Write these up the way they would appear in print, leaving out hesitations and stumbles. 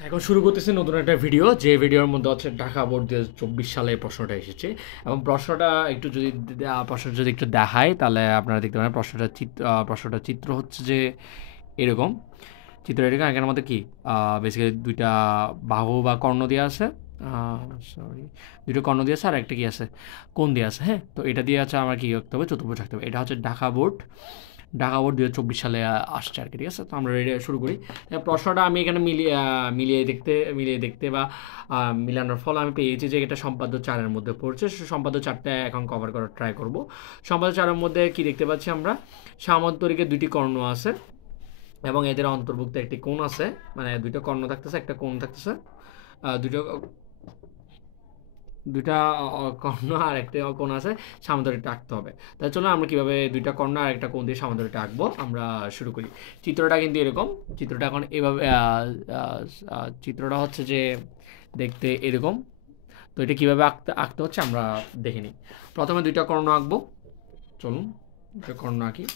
এখন শুরু করতেছি নতুন একটা ভিডিও, যে ভিডিওর মধ্যে হচ্ছে ঢাকা বোর্ড 2024 সালে প্রশ্নটা এসেছে। এবং প্রশ্নটা যদি একটু দেখায় তাহলে আপনারা দেখতে পারেন প্রশ্নটা চিত্র হচ্ছে যে এরকম। চিত্র এরকম, এখানের মধ্যে কি বেসিক্যালি দুইটা বাহু বা কর্ণ দেওয়া আছে, সরি, দুটো কর্ণ দিয়ে আছে আর একটা কি আছে, কোণ দিয়ে আছে। হ্যাঁ, তো এটা দিয়ে আছে আমার কি করতে হবে, চতুর্ভুজ থাকতে হবে। এটা হচ্ছে ঢাকা বোর্ড 2024 সালে আসছে আর কি। ঠিক আছে, তো আমরা এটা শুরু করি। প্রশ্নটা আমি এখানে মিলিয়ে দেখতে বা মিলানোর ফলে আমি পেয়েছি যে এটা সম্পাদ্য 4-এর মধ্যে পড়ছে। সম্পাদ্য 4টা এখন কভার করার ট্রাই করব। সম্পাদ্য 4-এর মধ্যে কি দেখতে পাচ্ছি আমরা, সামান্তরিকের দুটি কর্ণ আছে এবং এদের অন্তর্ভুক্ত একটি কোণ আছে। মানে দুটো কর্ণ থাকতেছে, একটা কোণ থাকতেছে, দুটো দুইটা কর্ণ আর একটা কোণ আছে, সামান্তরিকটা আঁকতে হবে। তাহলে চলো আমরা কীভাবে দুইটা কর্ণ আর একটা কোণ দিয়ে সামান্তরিকটা আঁকবো আমরা শুরু করি। চিত্রটা কিন্তু এরকম, চিত্রটা এখন এভাবে চিত্রটা হচ্ছে যে দেখতে এরকম। তো এটা কীভাবে আঁকতে হচ্ছে আমরা দেখে নিই। প্রথমে দুইটা কর্ণ আঁকবো, চলুন দুইটা কর্ণ আঁকি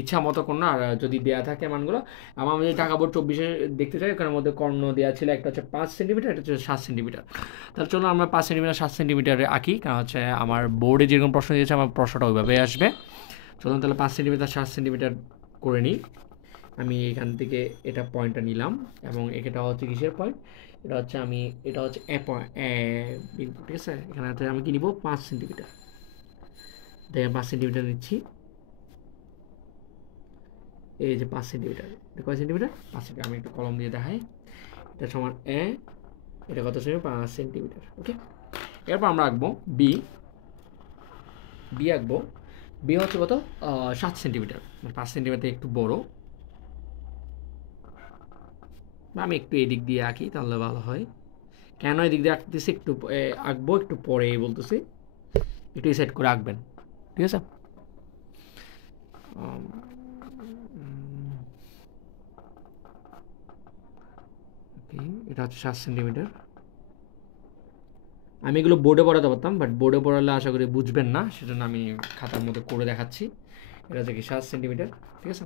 ইচ্ছা মতো কর্ণ। আর যদি দেওয়া থাকে মানগুলো, আমার যদি ঢাকা বোর্ড 24-এ দেখতে চাই, ওখানের মধ্যে কর্ণ দেওয়া ছিল, একটা হচ্ছে 5 সেন্টিমিটার, একটা হচ্ছে 7 সেন্টিমিটার। তাহলে চলুন আমরা 5 সেন্টিমিটার 7 সেন্টিমিটারে আঁকি, কারণ হচ্ছে আমার বোর্ডে যেরকম প্রশ্ন দিয়েছে আমার প্রশ্নটা ওইভাবে আসবে। চলুন তাহলে 5 সেন্টিমিটার 7 সেন্টিমিটার করে নিই। আমি এখান থেকে এটা পয়েন্টটা নিলাম এবং এটা হচ্ছে কিসের পয়েন্ট, এটা হচ্ছে বিন্দু। ঠিক আছে, এখানে আমি কি নিব, 5 সেন্টিমিটার। দেখেন 5 সেন্টিমিটার নিচ্ছি, এই যে 5 সেন্টিমিটার। এটা কয় সেন্টিমিটার, 5 সেন্টিমিটার। আমি একটু কলম দিয়ে দেখাই। এটা সমান এটা কত সেন্টিমিটার, 5 সেন্টিমিটার। ওকে, এরপর আমরা আঁকবো বি। আঁকবো বি হচ্ছে কত, 7 সেন্টিমিটার, মানে 5 সেন্টিমিটার একটু বড়। আমি একটু এদিক দিয়ে আঁকি তাহলে ভালো হয়। কেন এদিক দিয়ে আঁকতেছি, একটু আঁকবো একটু পরে বলতেছি, একটু সেট করে আঁকবেন। ঠিক আছে, এটা হচ্ছে 7 সেন্টিমিটার। আমি এগুলো বোর্ডে পড়াতে পারতাম, বাট বোর্ডে পড়ালে আশা করি বুঝবেন না, সেজন্য আমি খাতার মধ্যে করে দেখাচ্ছি। এটা হচ্ছে কি 7 সেন্টিমিটার। ঠিক আছে,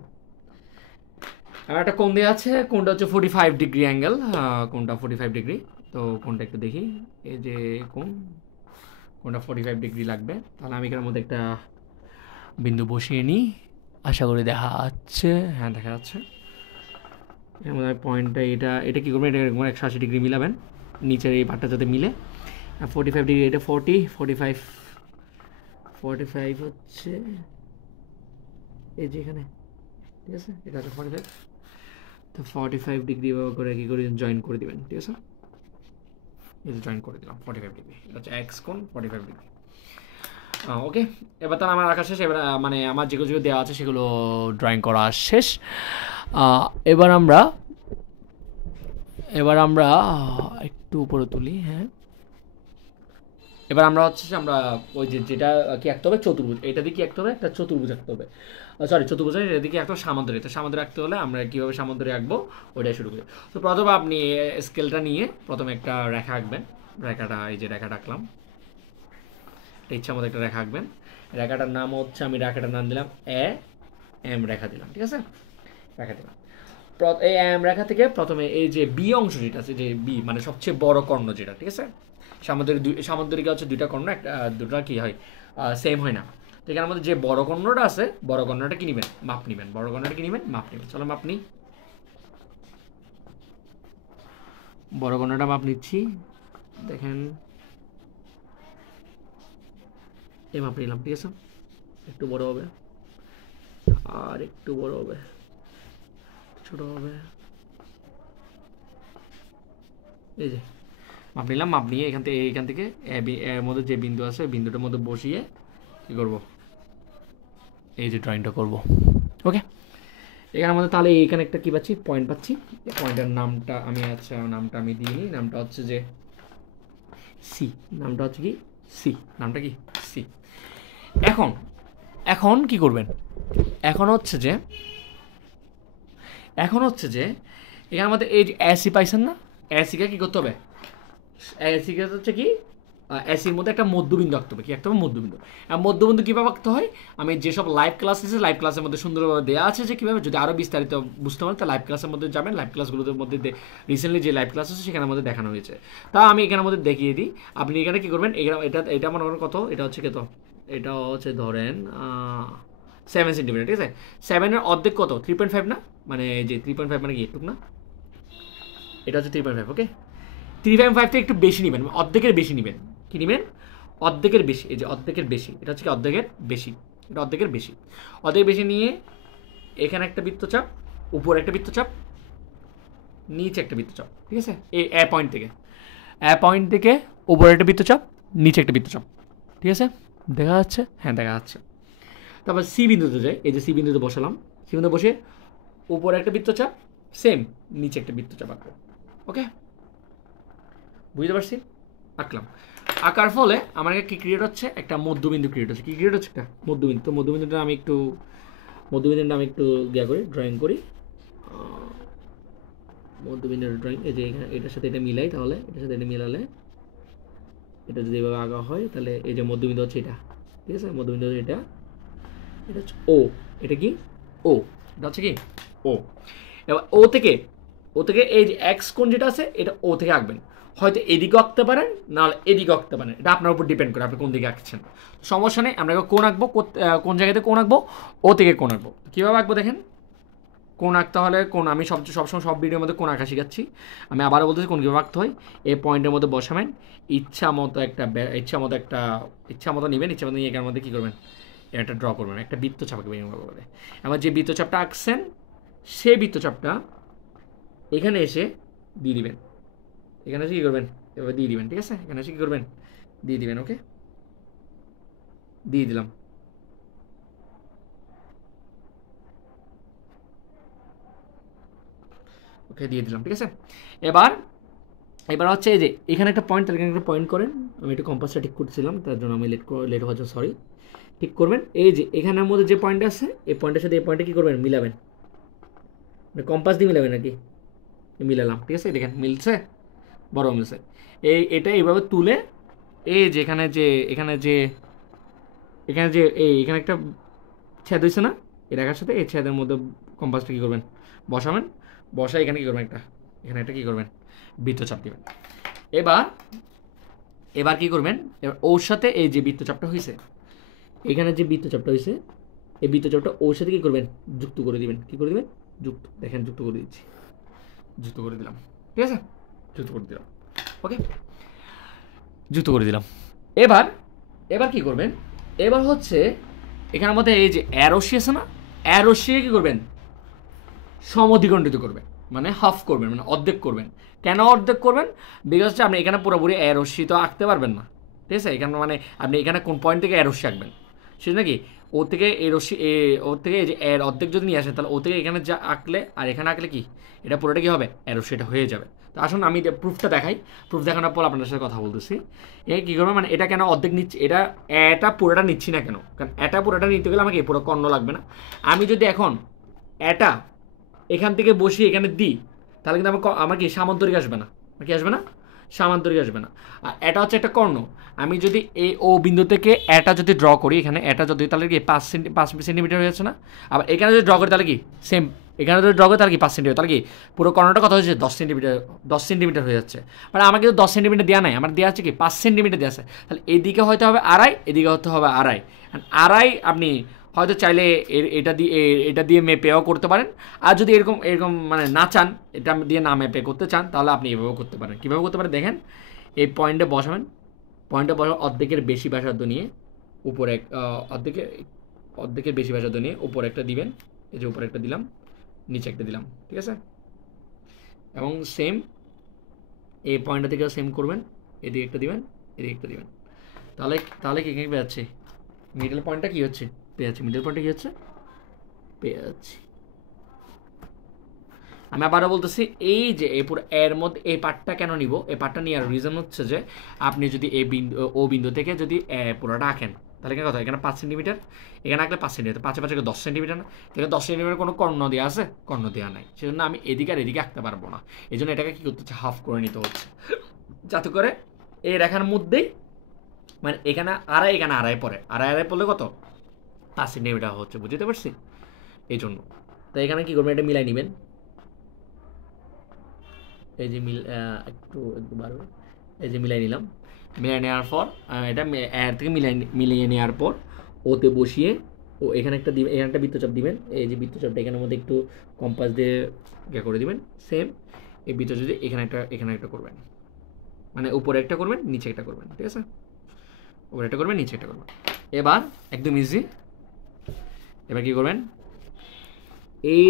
আর একটা কোণ দেওয়া আছে, কোণটা হচ্ছে 45 ডিগ্রি অ্যাঙ্গেল, কোণটা 45 ডিগ্রি। তো কোণটা একটু দেখি, এই যে কোণটা 45 ডিগ্রি লাগবে। তাহলে আমি এখানের মধ্যে একটা বিন্দু বসিয়ে নিই, আশা করি দেখা যাচ্ছে। হ্যাঁ, দেখা যাচ্ছে। এর মধ্যে পয়েন্টটা এটা কী করবেন, এটা 180 ডিগ্রি মিলাবেন, নিচের এই পাটটা যাতে মিলে। 45 ডিগ্রি, এটা 45 হচ্ছে এই যে এখানে। ঠিক আছে, এটা হচ্ছে 45। তো 45 ডিগ্রি করে কী করে জয়েন করে দেবেন। ঠিক আছে, এই যে জয়েন করে দিলাম 45 ডিগ্রি। এটা হচ্ছে এক্স কোণ 45 ডিগ্রি। ওকে, এবার তাহলে আমার আঁকা শেষ। এবার মানে আমার যেগুলো দেওয়া আছে সেগুলো ড্রয়িং করা শেষ। এবার আমরা একটু উপরে তুলি। হ্যাঁ, এবার আমরা হচ্ছে আমরা ওই যেটা কি আঁকতে হবে, চতুর্ভুজ। এটা দিয়ে কি আঁকতে হবে, একটা চতুর্ভুজ আঁকতে হবে। সরি, চতুর্ভুজ এটা দিকে একটা সামান্তরিক। তো সামান্তরিক আঁকতে হলে আমরা কীভাবে সামান্তরিক আঁকবো ওইটাই শুরু করি। তো প্রথমে আপনি স্কেলটা নিয়ে প্রথমে একটা রেখা আঁকবেন। রেখাটা, এই যে রেখাটা আঁকলাম, ইচ্ছা মতো একটা রেখা আঁকবেন। রেখাটার নাম হচ্ছে, আমি রেখাটার নাম দিলাম এম রেখা দিলাম। ঠিক আছে, রেখা দিলাম। এই এম রেখা থেকে প্রথমে এই যে বি অংশ যেটা আছে, যে বি মানে সবচেয়ে বড় কর্ণ যেটা, ঠিক আছে, সামান্তরিকে হচ্ছে দুইটা কর্ণ, একটা দুটা কি হয়, সেম হয় না। তো এখানের মধ্যে যে বড় কর্ণটা আছে, বড় কর্ণটা কি নেবেন, মাপ নেবেন। বড় কর্ণটা কি নেবেন, মাপ নেবেন। চলো মাপ নিই, বড় কর্ণটা মাপ নিচ্ছি। দেখেন এই মাপ নিলাম। ঠিক আছে, একটু বড় হবে আর একটু বড় হবে, ছোট হবে। এই যে মাপ নিলাম, মাপ নিয়ে এখান থেকে এর মধ্যে যে বিন্দু আছে বিন্দুটার মধ্যে বসিয়ে কী করব, এই যে ড্রয়িংটা করব। ওকে, এখানের মধ্যে তাহলে এইখানে একটা কী পাচ্ছি, পয়েন্ট পাচ্ছি। পয়েন্টের নামটা আমি দিয়ে নিই। নামটা হচ্ছে যে সি। নামটা হচ্ছে কি সি। নামটা কি সি। এখন এখন কি করবেন, এখন হচ্ছে যে এখানের মধ্যে এই যে এসি পাইছেন না, এসিকে কী করতে হবে, এসিকে হচ্ছে কি এসির মধ্যে একটা মধ্যবিন্দু আঁকতে হবে, কি আঁকতে হবে? মধ্যবিন্দু। আর মধ্যবিন্দু কীভাবে আঁকতে হয় আমি যেসব লাইভ ক্লাস আছে লাইভ ক্লাসের মধ্যে সুন্দরভাবে দেওয়া আছে যে কীভাবে, যদি আরও বিস্তারিত বুঝতে পারেন তাহলে লাইভ ক্লাসের মধ্যে যাবেন, লাইভ ক্লাসগুলোর মধ্যে রিসেন্টলি যে লাইভ ক্লাস আছে সেখানের মধ্যে দেখানো হয়েছে। তা আমি এখানের মধ্যে দেখিয়ে দিই, আপনি এখানে কী করবেন, এটা মনে করেন কত, এটা হচ্ছে কত, এটা হচ্ছে ধরেন 7 সেন্টিমিটার, ঠিক আছে? 7-এর অর্ধেক কত? 3.5 না, মানে যে 3.5 মানে কি একটু না, এটা হচ্ছে 3.5, ওকে? 3.5 থেকে একটু বেশি নেবেন, অর্ধেকের বেশি নেবেন। কি নেবেন? অর্ধেকের বেশি, এই যে অর্ধেকের বেশি, এটা হচ্ছে কি অর্ধেকের বেশি, এটা অর্ধেকের বেশি। অর্ধেক বেশি নিয়ে এখানে একটা বৃত্তচাপ, উপরে একটা বৃত্তচাপ, নিচে একটা বৃত্তচাপ, ঠিক আছে? এই পয়েন্ট থেকে উপরে একটা বৃত্তচাপ, নিচে একটা বৃত্তচাপ, ঠিক আছে? দেখা যাচ্ছে? হ্যাঁ, দেখা যাচ্ছে। তারপর সি বিন্দুতে যাই, এই যে সি বিন্দুতে বসালাম, সি বিন্দু বসে উপরে একটা বৃত্তচাপ, সেম নিচে একটা বৃত্তচাপ আঁকবো, ওকে? বুঝতে পারছি? আঁকলাম। আঁকার ফলে আমার কি ক্রিয়েট হচ্ছে? একটা মধ্যবিন্দু ক্রিয়েট হচ্ছে। কি ক্রিয়েট হচ্ছে? একটা মধ্যবিন্দু। তো মধ্যবিন্দুটা আমি একটু করি, ড্রয়িং করি। মধ্যবিন্দুর ড্রয়িং, এই যে এখানে এটার সাথে এটা মিলাই, তাহলে এটার সাথে এটা মিলালে এটা যদি এভাবে আঁকা হয় তাহলে এই যে মধ্যবিন্দু হচ্ছে এটা, ঠিক আছে? মধ্যবিন্দু হচ্ছে এটা, এটা হচ্ছে ও, এটা কি ও, এটা হচ্ছে কি ও। এবার ও থেকে এই যে এক্স কোণ যেটা আছে এটা ও থেকে আঁকবেন, হয়তো এদিকে আঁকতে পারেন, নাহলে এদিকে আঁকতে পারেন, এটা আপনার উপর ডিপেন্ড করে আপনি কোন দিকে আঁকছেন। সমস্যা নেই, আমরা কোণ আঁকবো, কোন জায়গাতে কোণ আঁকবো? ও থেকে কোণ আঁকবো। কীভাবে আঁকবো দেখেন? কোণ আঁকতে হলে আমি সবসময় সব ভিডিওর মধ্যে কোণ আঁকা শিখাচ্ছি, আমি আবারও বলতেছি কোণ কীভাবে আঁকতে হয়। এই পয়েন্টের মধ্যে বসাবেন, ইচ্ছা মতো নেবেন, ইচ্ছা মতো নিয়ে এখানের মধ্যে কী করবেন? এটা ড্র করবেন, একটা বৃত্তচাপ আঁকবেন এভাবে। আমার যে বৃত্তচাপটা আঁকছেন সেই বৃত্তচাপটা এখানে এসে দিয়ে দিবেন, এখানে এসে কী করবেন? এভাবে দিয়ে দিবেন, ঠিক আছে? এখানে এসে কী করবেন? দিয়ে দিবেন, ওকে? দিয়ে দিলাম। ওকে, দিয়ে দিলাম, ঠিক আছে? এবার হচ্ছে এই যে এখানে একটা পয়েন্ট, এখানে একটা পয়েন্ট করেন। আমি একটু কম্পাসটা ঠিক করছিলাম, তার জন্য আমি লেট হওয়ার জন্য সরি। ঠিক করবেন, এই যে এখানের মধ্যে যে পয়েন্ট আছে এই পয়েন্টের সাথে এই পয়েন্টে কী করবেন? মিলাবেন, কম্পাস দিয়ে মিলাবেন নাকি? মিলালাম, ঠিক আছে? দেখেন মিলছে, বড় মিলছে। এটা এইভাবে তুলে এই যে এখানে একটা ছেদ হয়েছে না এই রেখার সাথে, এই ছেদের মধ্যে কম্পাসটা কী করবেন? বসাবেন, বসায় এখানে কী করবেন? এখানে একটা কী করবেন? বৃত্তচাপ দিবেন। এবার কী করবেন? এবার ওর সাথে এই যে বৃত্তচাপটা হয়েছে, এখানে যে বৃত্তচাপটা হয়েছে এই বৃত্তচাপটা ওর সাথে কী করবেন? যুক্ত করে দিবেন। কী করে দিবেন? দেখেন যুক্ত করে দিচ্ছি, যুক্ত করে দিলাম, ঠিক আছে? যুক্ত করে দিলাম, ওকে? যুক্ত করে দিলাম। এবার কী করবেন? এবার হচ্ছে এখানের মধ্যে এই যে অ্যারোসি আছে না, অ্যারোসিকে কী করবেন? সমদ্বিখণ্ডিত করবেন, মানে হাফ করবেন, মানে অর্ধেক করবেন। কেন অর্ধেক করবেন? বিকজ আপনি এখানে পুরোপুরি অ্যারোসি তো আঁকতে পারবেন না, ঠিক আছে? এখানে মানে আপনি এখানে কোন পয়েন্ট থেকে অ্যারোসি আঁকবেন সেটা নাকি ওর থেকে ওর থেকে এই যে এর অর্ধেক যদি নিয়ে আসেন তাহলে ও থেকে এখানে যা আঁকলে আর এখানে আঁকলে কি এটা পুরোটা কী হবে? অ্যারোসি, এটা হয়ে যাবে। তো আসুন আমি প্রুফটা দেখাই, প্রুফ দেখানোর পর আপনাদের সাথে কথা বলতেছি। কী করবে মানে এটা কেন অর্ধেক নিচ্ছি, এটা পুরোটা নিচ্ছি না কেন? কারণ এটা পুরোটা নিতে গেলে আমাকে পুরো কর্ণ লাগবে না। আমি যদি এখন এটা এখান থেকে বসিয়ে এখানে দিই তাহলে কিন্তু আমার কি সামান্তরিক আসবে না? কি আসবে না? সামান্তরিক আসবে না। আর এটা হচ্ছে একটা কর্ণ, আমি যদি এই ও বিন্দু থেকে এটা যদি ড্র করি, এখানে এটা যদি তাহলে কি 5 সেন্টিমিটার হয়ে যাচ্ছে না? আবার এখানে যদি ড্র করি তাহলে কি সেম, এখানে যদি ড্র করি তাহলে কি 5 সেন্টিমিটার, তাহলে কি পুরো কর্ণটা কত হয়েছে? 10 সেন্টিমিটার হয়ে যাচ্ছে। মানে আমাকে তো 10 সেন্টিমিটার দেওয়া নাই, আমার দেওয়া আছে কি 5 সেন্টিমিটার দেওয়া আছে। তাহলে এদিকে হয়তো হবে আড়াই, এদিকে হতে হবে আড়াই। আড়াই আপনি হয়তো চাইলে এটা দিয়ে মেপেও করতে পারেন। আর যদি এরকম মানে না চান, এটা দিয়ে না মেপে করতে চান, তাহলে আপনি এভাবেও করতে পারেন। কীভাবে করতে পারেন দেখেন, এই পয়েন্টে বসাবেন, অর্ধেকের বেশি ব্যাসার্ধ নিয়ে উপরে অর্ধেকের বেশি ব্যাসার্ধ নিয়ে উপরে একটা দিবেন, এই যে উপরে একটা দিলাম, নিচে একটা দিলাম, ঠিক আছে? এবং সেম এই পয়েন্টটা থেকেও সেম করবেন, এদিকে একটা দিবেন, এদিকে একটা দিবেন। তাহলে কি পেয়ে যাচ্ছে? মিডল পয়েন্টটা কী হচ্ছে? পেয়ে যাচ্ছি। মিডল পয়েন্টটা কী হচ্ছে? পেয়ে যাচ্ছি। আমি আবারও বলতেছি, এই যে এর মধ্যে এই পার্টটা কেন নিব? এই পার্টটা নেওয়ার রিজন হচ্ছে যে আপনি যদি ও বিন্দু থেকে যদি পুরোটা আঁকেন তাহলে কেন কথা, এখানে 5 সেন্টিমিটার, এখানে আঁকলে 5 সেন্টিমিটার, 5 10 সেন্টিমিটার না? এখানে 10 সেন্টিমিটার কোনো কর্ণ দেওয়া আছে? কর্ণ দেওয়া নাই, সেজন্য আমি এদিকে আর এদিকে আঁকতে পারবো না। এই জন্য এটাকে কী করতে হচ্ছে? হাফ করে নিতে হচ্ছে, যাতে করে এই রেখার মধ্যেই মানে এখানে আড়াই, এখানে আড়াই পড়ে, আড়াই আড়াই পড়লে কত 5 সেন্টিমিটার হচ্ছে, বুঝতে পারছি? এই জন্য তো এখানে কী করবেন, এটা মিলাই নেবেন, এই যে একটু একটু বাড়বে, এই যে মিলাই নিলাম, মিলাই নেওয়ার পর এটা এর থেকে মিলিয়ে নেওয়ার পর ওতে বসিয়ে ও এখানে একটা দিবেন, এখানে একটা বৃত্তচাপ দিবেন, এই যে বৃত্তচাপটা এখানের মধ্যে একটু কম্পাস দিয়ে ইয়ে করে দিবেন, সেম এই বৃত্তচাপ দিয়ে এখানে একটা করবেন, মানে উপরে একটা করবেন নিচে একটা করবেন, ঠিক আছে? উপরে একটা করবেন নিচে একটা করবেন। এবার একদম ইজি, এবার কী করবেন, এই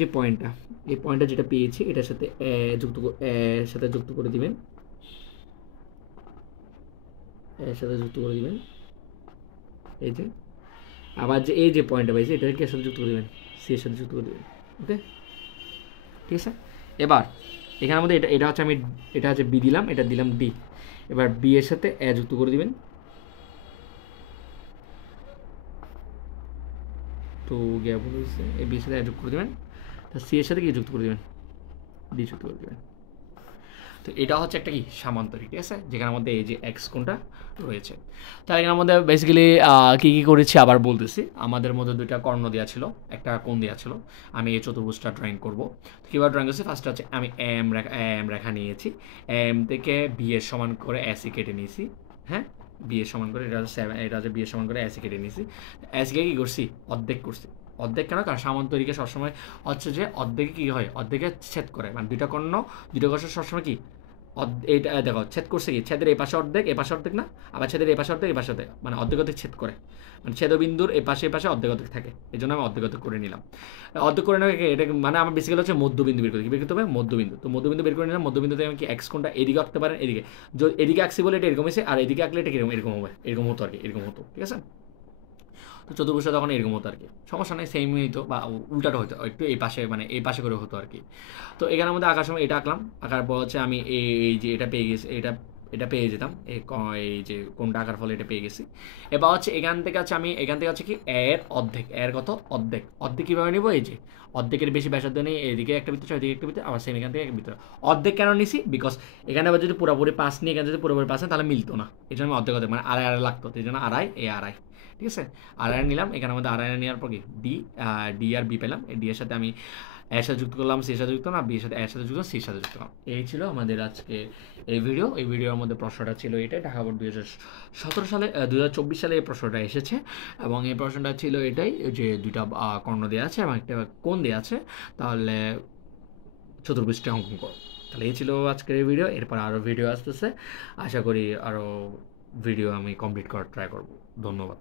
যে পয়েন্টটা, এই পয়েন্টটা যেটা পেয়েছি এটার সাথে যুক্ত করে দিবেন, এর সাথে যুক্ত করে দিবেন, এই যে আবার যে এই যে পয়েন্টটা পাইছি এটাকে এর সাথে যুক্ত করে দেবেন, সি এর সাথে যুক্ত করে দেবেন, ওকে? ঠিক আছে। এবার এখানের মধ্যে এটা এটা হচ্ছে আমি, এটা হচ্ছে বি দিলাম, এটা দিলাম ডি, এবার বি এর সাথে এ যুক্ত করে দিবেন, তো গ্যাপ হয়েছে, এই বি এর সাথে এ যুক্ত করে দেবেন, তো সি এর সাথে কি যুক্ত করে দেবেন, ডি যুক্ত করে দেবেন। তো এটা হচ্ছে একটা কি সামান্তরিক, ঠিক আছে, যেখানের মধ্যে এই যে এক্স কোণটা রয়েছে। তাহলে এখানের মধ্যে বেসিক্যালি কী কী করেছি আবার বলতেছি। আমাদের মধ্যে দুইটা কর্ণ দেওয়া ছিল, একটা কোণ দেওয়া ছিল, আমি এই চতুর্ভুজটা ড্রয়িং করবো। কীভাবে ড্রয়িং করছি, ফার্স্টে হচ্ছে আমি এম রেখা নিয়েছি, এম থেকে বি এর সমান করে এসি কেটে নিয়েছি, হ্যাঁ, বি এর সমান করে, এটা হচ্ছে এটা হচ্ছে বি এর সমান করে এসি কেটে নিয়েছি, এসিকে কী করছি, অর্ধেক করছি। অর্ধেক কেন, কারণ সামান্তরিকে সবসময় হচ্ছে যে অর্ধেকে কী হয়, অর্ধেকে ছেদ করে, মানে দুইটা কর্ণ সবসময় কি এইটা দেখো ছেদ করছে, কি ছেদের এই পাশে অর্ধেক, এ পাশে অর্ধেক না, আবার ছেদের এই পাশে অর্ধেক, এই পাশে অর্ধেক, মানে অর্ধেক অর্ধেক ছেদ করে, মানে ছেদবিন্দুর এই পাশে অর্ধেক অর্ধেক থাকে, এই জন্য আমি অর্ধেক অর্ধেক করে নিলাম। অর্ধেক করে নেওয়া এটা মানে আমার বেসিক্যালি হচ্ছে মধ্যবিন্দু বের করতে, বের করতে হবে মধ্যবিন্দু, তো মধ্যবিন্দু বের করে নিলাম। মধ্যবিন্দুতে আমি কি এক্স কোণটা এদিকে আঁকতে পারেন, এদিকে এদিকে আঁকছি বলে এটা এরকম হয়েছে, আর এদিকে আঁকলে এটা এরকম হবে, এরকম হতো আর কি, এরকম হতো, ঠিক আছে? তো চতুর্ভুজটা তখন এরকম হতো আর কি, সমস্যা নেই, সেমই হতো বা উল্টাটা হতো, একটু এই পাশে মানে এই পাশে করে হতো আর কি। তো এখানের মধ্যে আঁকার সময় এটা আঁকলাম, আঁকার পর হচ্ছে আমি এই যে এটা পেয়ে গেছি, এটা পেয়ে যেতাম, এই যে কোনটা আঁকার ফলে এটা পেয়ে গেছি। এবার হচ্ছে এখান থেকে হচ্ছে কি এর অর্ধেক, এর কত অর্ধেক, অর্ধেক কীভাবে নেবো, এই যে অর্ধেকের বেশি ব্যাসার্ধ নেই, এদিকে একটা বৃত্ত, এদিকে একটা বৃত্ত, আবার সেম এখান থেকে একটা বৃত্ত। অর্ধেক কেন নিছি, বিকজ এখানে আবার যদি পুরোপুরি 5 নিয়ে এখানে যদি পুরোপুরি 5 তাহলে মিলতো না, এই জন্য আমি অর্ধেক মানে আড়াই আড়াই লাগতো, এই জন্য আড়াই আড়াই, ঠিক আছে? আড়াই নিলাম, এখানের মধ্যে আড়াই নেওয়ার পর কি ডি আর বি পেলাম, এই ডি এর সাথে আমি এর সাথে যুক্ত করলাম, সির সাথে যুক্ত না, বি এর সাথে এর সাথে যুক্ত, সির সাথে যুক্ত করলাম। এই ছিল আমাদের আজকে এই ভিডিওর মধ্যে প্রশ্নটা ছিল এটাই, ঢাকা বোর্ড 2017 সালে 2024 সালে এই প্রশ্নটা এসেছে, এবং এই প্রশ্নটা ছিল এটাই যে দুইটা কর্ণ দেওয়া আছে এবং একটা কোণ দেওয়া আছে, তাহলে চতুর্ভুজটা অঙ্কন করো। তাহলে এই ছিল আজকের এই ভিডিও, এরপর আরও ভিডিও আসতেছে, আশা করি আরও ভিডিও আমি কমপ্লিট করার ট্রাই করব। ধন্যবাদ।